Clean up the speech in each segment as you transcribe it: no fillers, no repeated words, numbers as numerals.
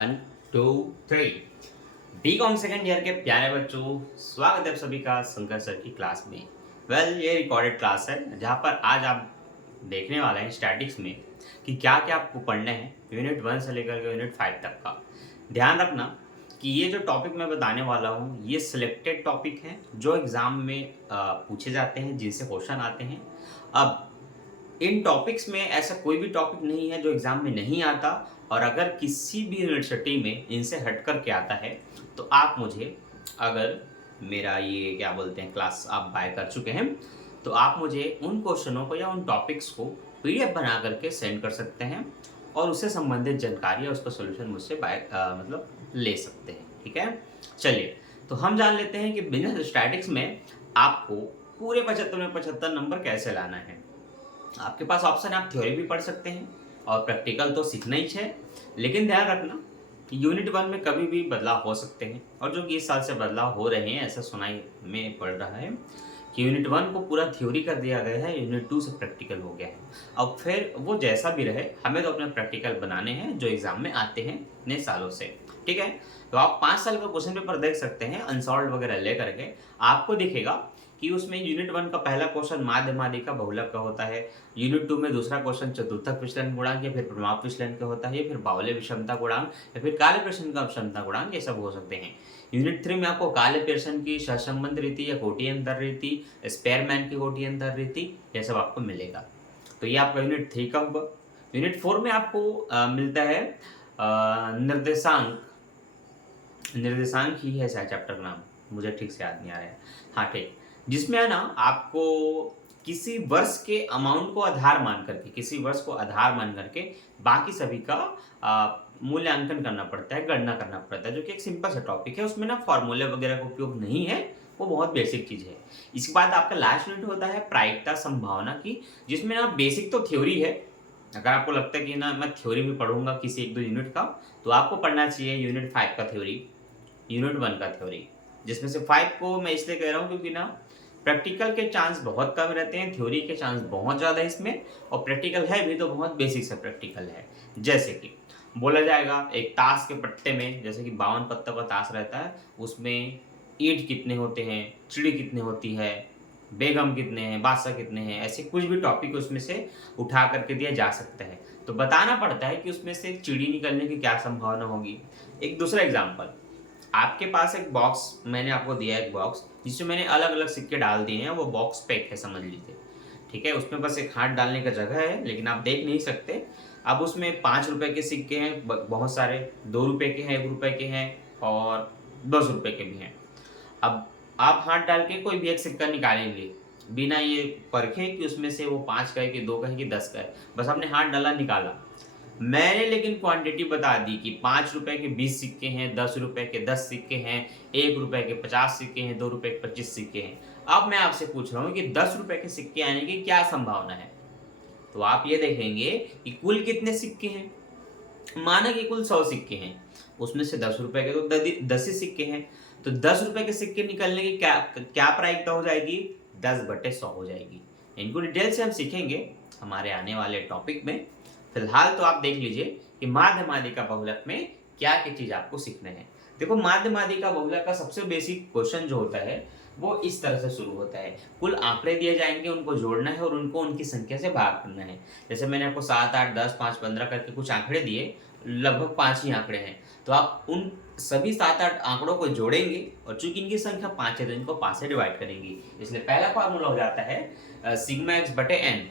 One two three. BCom second year के प्यारे बच्चों, स्वागत है आप सभी का शंकर सर की क्लास में। ये रिकॉर्डेड क्लास है जहाँ पर आज आप देखने वाले हैं स्टैटिक्स में कि क्या क्या आपको पढ़ना है यूनिट 1 से लेकर के यूनिट 5 तक का। ध्यान रखना कि ये जो टॉपिक मैं बताने वाला हूँ ये सिलेक्टेड टॉपिक हैं जो एग्ज़ाम में पूछे जाते हैं, जिनसे क्वेश्चन आते हैं। अब इन टॉपिक्स में ऐसा कोई भी टॉपिक नहीं है जो एग्ज़ाम में नहीं आता, और अगर किसी भी यूनिवर्सिटी में इनसे हट कर के आता है तो आप मुझे, अगर मेरा ये क्या बोलते हैं क्लास आप बाय कर चुके हैं, तो आप मुझे उन क्वेश्चनों को या उन टॉपिक्स को पीडीएफ बना करके सेंड कर सकते हैं और उससे संबंधित जानकारी या उसका सोल्यूशन मुझसे मतलब ले सकते हैं। ठीक है, चलिए तो हम जान लेते हैं कि बिजनेस स्टैटिक्स में आपको पूरे 75 में 75 नंबर कैसे लाना है। आपके पास ऑप्शन, आप थ्योरी भी पढ़ सकते हैं और प्रैक्टिकल तो सीखना ही है, लेकिन ध्यान रखना कि यूनिट 1 में कभी भी बदलाव हो सकते हैं, और जो कि इस साल से बदलाव हो रहे हैं ऐसा सुनाई में पड़ रहा है कि यूनिट 1 को पूरा थ्योरी कर दिया गया है, यूनिट 2 से प्रैक्टिकल हो गया है। अब फिर वो जैसा भी रहे, हमें तो अपने प्रैक्टिकल बनाने हैं जो एग्जाम में आते हैं इतने सालों से। ठीक है, तो आप 5 साल का क्वेश्चन पेपर देख सकते हैं अनसॉल्व वगैरह ले करके, आपको दिखेगा कि उसमें यूनिट 1 का पहला क्वेश्चन माध्यमादिका बहुलक का होता है, यूनिट 2 में दूसरा क्वेश्चन चतुर्थक विचलन गुणांक या फिर प्रमाप विचलन का होता है, या फिर बावले विषमता गुणांक या फिर काले प्रश्न का विषमता गुणांक, ये सब हो सकते हैं। यूनिट 3 में आपको काले पेयरसन की सहसंबंध रीति या कोटि अंतर रीति, स्पेयरमैन की कोटि अंतर रीति, यह सब आपको मिलेगा। तो ये आपका यूनिट 3 का होगा। यूनिट 4 में आपको मिलता है निर्देशांक। निर्देशांक ही है शायद चैप्टर का नाम, मुझे ठीक से याद नहीं आ रहा है। हाँ ठीक, जिसमें है ना आपको किसी वर्ष के अमाउंट को आधार मान करके, किसी वर्ष को आधार मान करके बाकी सभी का मूल्यांकन करना पड़ता है, गणना करना पड़ता है, जो कि एक सिंपल सा टॉपिक है। उसमें ना फॉर्मूले वगैरह का उपयोग नहीं है, वो बहुत बेसिक चीज़ है। इसके बाद आपका लास्ट यूनिट होता है प्रायिकता संभावना की, जिसमें ना बेसिक तो थ्योरी है। अगर आपको लगता है कि ना मैं थ्योरी भी पढ़ूंगा किसी 1-2 यूनिट का, तो आपको पढ़ना चाहिए यूनिट 5 का थ्योरी, यूनिट 1 का थ्योरी, जिसमें से 5 को मैं इसलिए कह रहा हूँ क्योंकि ना प्रैक्टिकल के चांस बहुत कम रहते हैं, थ्योरी के चांस बहुत ज़्यादा है इसमें, और प्रैक्टिकल है भी तो बहुत बेसिक सा प्रैक्टिकल है। जैसे कि बोला जाएगा एक ताश के पत्ते में, जैसे कि 52 पत्तों का ताश रहता है, उसमें ईंट कितने होते हैं, चिड़ी कितनी होती है, बेगम कितने हैं, बादशाह कितने हैं, ऐसे कुछ भी टॉपिक उसमें से उठा करके दिया जा सकता है। तो बताना पड़ता है कि उसमें से चिड़ी निकलने की क्या संभावना होगी। एक दूसरा एग्जाम्पल, आपके पास एक बॉक्स, मैंने आपको दिया एक बॉक्स जिसमें मैंने अलग अलग सिक्के डाल दिए हैं, वो बॉक्स पैक है समझ लीजिए। ठीक है, उसमें बस एक हाथ डालने का जगह है, लेकिन आप देख नहीं सकते। अब उसमें 5 रुपए के सिक्के हैं बहुत सारे, 2 रुपए के हैं, 1 रुपए के हैं और 10 रुपए के भी हैं। अब आप हाथ डाल के कोई भी एक सिक्का निकालेंगे बिना ये परखे कि उसमें से वो 5 का है कि 2 का है कि 10 का है, बस आपने हाथ डाला निकाला। मैंने लेकिन क्वांटिटी बता दी कि 5 रुपए के 20 सिक्के हैं, 10 रुपए के 10 सिक्के हैं, 1 रुपए के 50 सिक्के हैं, 2 रुपए के 25 सिक्के हैं। अब मैं आपसे पूछ रहा हूँ कि 10 रुपए के सिक्के आने की क्या संभावना है? तो आप ये देखेंगे कि कुल कितने सिक्के हैं। माना कि कुल 100 सिक्के हैं, उसमें से 10 रुपए के तो 10 ही सिक्के हैं, तो 10 रुपए के सिक्के निकलने की क्या क्या प्रायिकता हो जाएगी? 10/100 हो जाएगी। इनको डिटेल से हम सीखेंगे हमारे आने वाले टॉपिक में। फिलहाल तो आप देख लीजिए कि माध्यमादिका बहुलक में क्या क्या चीज आपको सीखना है। देखो, माध्यमादिका बहुलक का सबसे बेसिक क्वेश्चन जो होता है वो इस तरह से शुरू होता है। कुल आंकड़े दिए जाएंगे, उनको जोड़ना है और उनको उनकी संख्या से भाग करना है। जैसे मैंने आपको 7, 8, 10, 5, 15 करके कुछ आंकड़े दिए, लगभग 5 ही आंकड़े हैं, तो आप उन सभी 7-8 आंकड़ों को जोड़ेंगे और चूंकि इनकी संख्या 5 है तो इनको 5 से डिवाइड करेंगे। इसलिए पहला फार्मूला हो जाता है सिग्मा एक्स बटे एन।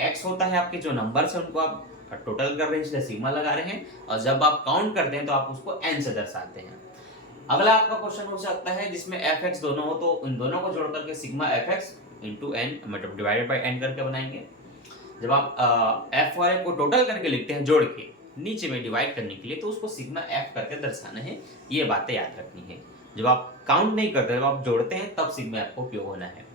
एक्स होता है आपके जो नंबर है उनको आप टोटल कर रहे हैं इसलिए सिग्मा लगा रहे हैं, और जब आप काउंट करते हैं तो आप उसको एन से दर्शाते हैं। अगला आपका क्वेश्चन हो सकता है जिसमें एफ एक्स दोनों हो, तो इन दोनों को जोड़ करके sigma f x into n मतलब डिवाइडेड बाई एन करके बनाएंगे। जब आप एफ और एफ को टोटल करके लिखते हैं जोड़ के नीचे में डिवाइड करने के लिए, तो उसको सिग्मा एफ करके दर्शाना है। ये बातें याद रखनी है। जब आप काउंट नहीं करते, जब आप जोड़ते हैं तब सिग्मा एफ को उपयोग होना है।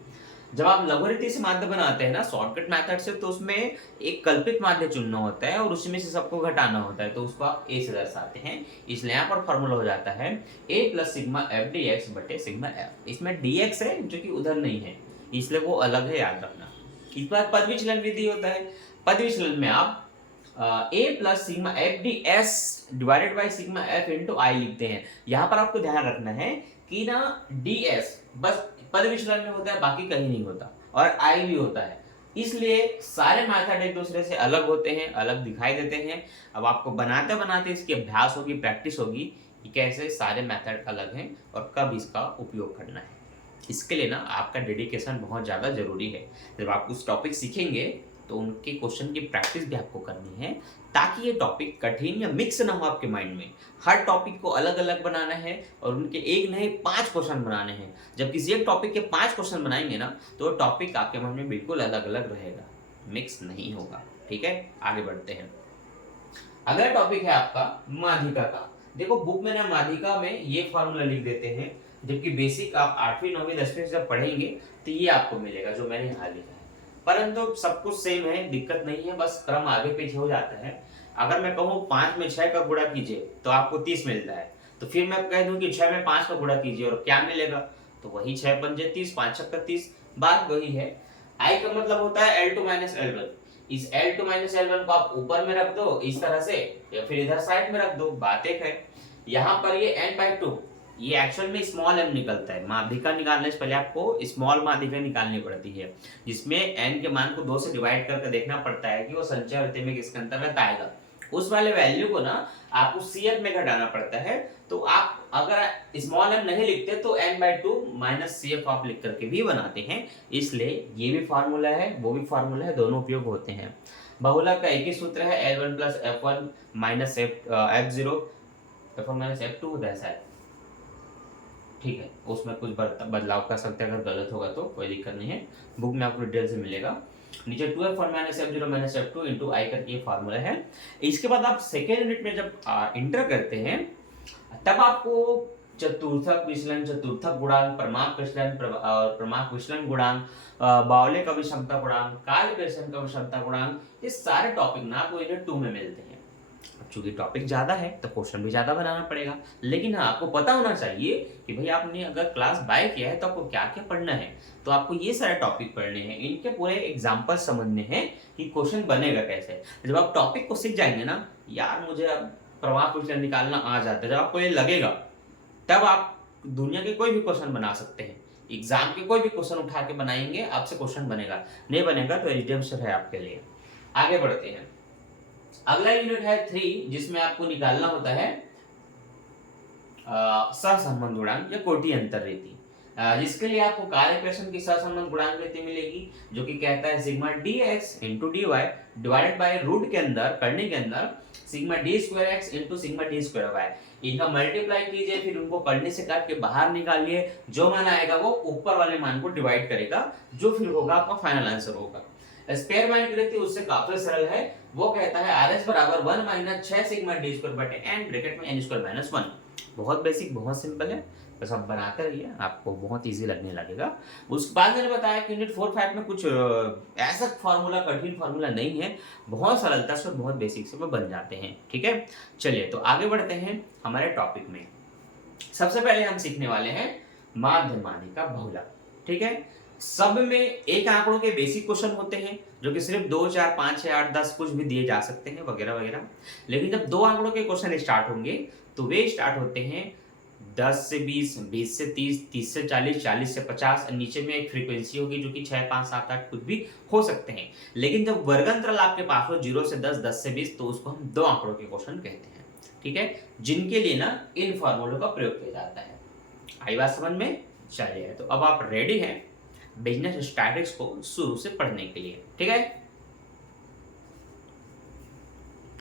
जब आप लघुरीति से माध्य बनाते हैं ना शॉर्टकट मेथड से, तो उसमें एक कल्पित माध्य चुनना होता है और उसमें से सबको घटाना होता है, तो उसको आप ए से दर्शाते हैं। इसलिए यहाँ पर फॉर्मूला हो जाता है A plus sigma F D X बटे सिग्मा एफ। इसमें डी एक्स है जो कि उधर नहीं है, इसलिए वो अलग है, याद रखना। इस बार पद विचलन विधि होता है। पद विचलन में आप A plus sigma F D S divided by sigma F into I लिखते हैं। यहाँ पर आपको ध्यान रखना है कि ना डी एस बस पद विचलन में होता है, बाकी कहीं नहीं होता, और आई भी होता है, इसलिए सारे मेथड एक दूसरे से अलग होते हैं, अलग दिखाई देते हैं। अब आपको बनाते बनाते इसकी अभ्यास होगी, प्रैक्टिस होगी कि कैसे सारे मेथड अलग हैं और कब इसका उपयोग करना है। इसके लिए ना आपका डेडिकेशन बहुत ज़्यादा जरूरी है। जब आप कुछ टॉपिक सीखेंगे तो उनके क्वेश्चन की प्रैक्टिस भी आपको करनी है, ताकि ये टॉपिक कठिन या मिक्स ना हो आपके माइंड में। हर टॉपिक को अलग अलग बनाना है और उनके एक नहीं 5 क्वेश्चन बनाने हैं। जब किसी एक टॉपिक के 5 क्वेश्चन बनाएंगे ना, तो टॉपिक आपके मन में बिल्कुल अलग अलग रहेगा, मिक्स नहीं होगा। ठीक है, आगे बढ़ते हैं। अगला टॉपिक है आपका माध्यिका का। देखो बुक में ना माध्यिका में ये फॉर्मूला लिख देते हैं, जबकि बेसिक आप 8वीं 9वीं 10वीं से जब पढ़ेंगे तो ये आपको मिलेगा जो मैंने यहाँ लिखा है। परंतु सब कुछ सेम है, दिक्कत नहीं है, बस क्रम आगे पीछे हो जाता है। अगर मैं कहूँ 5 में 6 का गुणा कीजिए तो आपको 30 मिलता है, तो फिर मैं कह दूं कि 6 में 5 का गुणा कीजिए और क्या मिलेगा, तो वही 6 पंजे 30, 5 छक्का 30, बात वही है। आई का मतलब होता है L2 माइनस L1। इस L2 माइनस L1 को आप ऊपर में रख दो इस तरह से, या फिर इधर साइड में रख दो, बात एक है। यहाँ पर ये n/2, ये एक्चुअल में स्मॉल m निकलता है। माध्यिका निकालने से पहले आपको स्मॉल माध्यिका निकालनी पड़ती है, जिसमें n के मान को 2 से डिवाइड करके देखना पड़ता है कि वो संचय वृत्ति में किसके अंतर्गत आएगा। उस वाले वैल्यू को ना आपको CF में घटाना पड़ता है। तो आप अगर स्मॉल m नहीं लिखते तो n/2 माइनस CF आप लिख करके भी बनाते हैं, इसलिए ये भी फार्मूला है वो भी फार्मूला है, दोनों उपयोग होते हैं। बहुलक का एक ही सूत्र है, L1 plus F1 minus F0 F1 minus F2 होता है शायद, ठीक है। उसमें कुछ बदलाव कर सकते हैं, अगर गलत होगा तो कोई दिक्कत नहीं है, बुक में आपको डिटेल से मिलेगा। नीचे 2F1 minus F0 minus F2 into आई करके ये फार्मूला है। इसके बाद आप सेकेंड यूनिट में जब इंटर करते हैं तब आपको चतुर्थक विचलन, चतुर्थक गुणांक, प्रमाप विचलन और प्रमाप विचलन गुणांक, बावले का विषमता गुणांक, काल पेर्सन का विषमता गुणांक, ये सारे टॉपिक ना आपको यूनिट 2 में मिलते हैं। चूंकि टॉपिक ज्यादा है तो क्वेश्चन भी ज्यादा बनाना पड़ेगा, लेकिन हाँ आपको पता होना चाहिए कि भाई आपने अगर क्लास बाय किया है तो आपको क्या क्या पढ़ना है। तो आपको ये सारे टॉपिक पढ़ने हैं, इनके पूरे एग्जाम्पल समझने हैं कि क्वेश्चन बनेगा कैसे। जब आप टॉपिक को सीख जाएंगे ना, यार मुझे अब प्रभाव विचलन निकालना आ जाता है, जब आपको ये लगेगा तब आप दुनिया के कोई भी क्वेश्चन बना सकते हैं। एग्जाम के कोई भी क्वेश्चन उठा के बनाएंगे, आपसे क्वेश्चन बनेगा, नहीं बनेगा तो रिडेम्पशन है आपके लिए। आगे बढ़ते हैं। अगला यूनिट है 3, जिसमें आपको निकालना होता है सहसंबंध गुणांक या कोटि अंतर रीति, जिसके लिए आपको कार्य प्रश्न की सहसंबंध गुणांक रीति मिलेगी, जो कि कहता है sigma dx into dy divided by root के अंदर, करने के अंदर sigma d square x into sigma d square y। इनका मल्टीप्लाई कीजिए, फिर उनको करने से काट के बाहर निकालिए, जो मान आएगा वो ऊपर वाले मान को डिवाइड करेगा, जो फिर होगा आपका फाइनल आंसर होगा। स्क्वायर मान की रीति उससे काफी सरल है, वो कहता है RS बराबर 1 माइनस 6 सिग्मा d स्क्वायर बटे n ब्रैकेट में n स्क्वायर माइनस 1। बहुत बेसिक, बहुत सिंपल है, बस आप बनाते रहिए, आपको बहुत इजी लगने लगेगा। उसके बाद मैंने बताया कि यूनिट 4-5 में कुछ ऐसा फार्मूला, कठिन फार्मूला नहीं है, बहुत सरलता से, बहुत बेसिक से वो बन जाते हैं। ठीक है, चलिए तो आगे बढ़ते हैं हमारे टॉपिक में। सबसे पहले हम सीखने वाले हैं माध्यमानिका बहुलक। ठीक है, सब में एक आंकड़ों के बेसिक क्वेश्चन होते हैं, जो कि सिर्फ 2, 4, 5, 6, 8, 10 कुछ भी दिए जा सकते हैं वगैरह वगैरह। लेकिन जब 2 आंकड़ों के क्वेश्चन स्टार्ट होंगे तो वे स्टार्ट होते हैं 10 से 20, 20 से 30, 30 से 40, 40 से 50, और नीचे में एक फ्रीक्वेंसी होगी जो कि 6, 5, 7, 8 कुछ भी हो सकते हैं। लेकिन जब वर्गंतराल आपके पास हो 0 से 10, 10 से 20, तो उसको हम 2 आंकड़ों के क्वेश्चन कहते हैं। ठीक है, जिनके लिए ना इन फॉर्मूलों का प्रयोग किया जाता है। आई बात समझ में? चलिए, तो अब आप रेडी हैं बिजनेस स्टैटिस्टिक्स को शुरू से पढ़ने के लिए। ठीक है,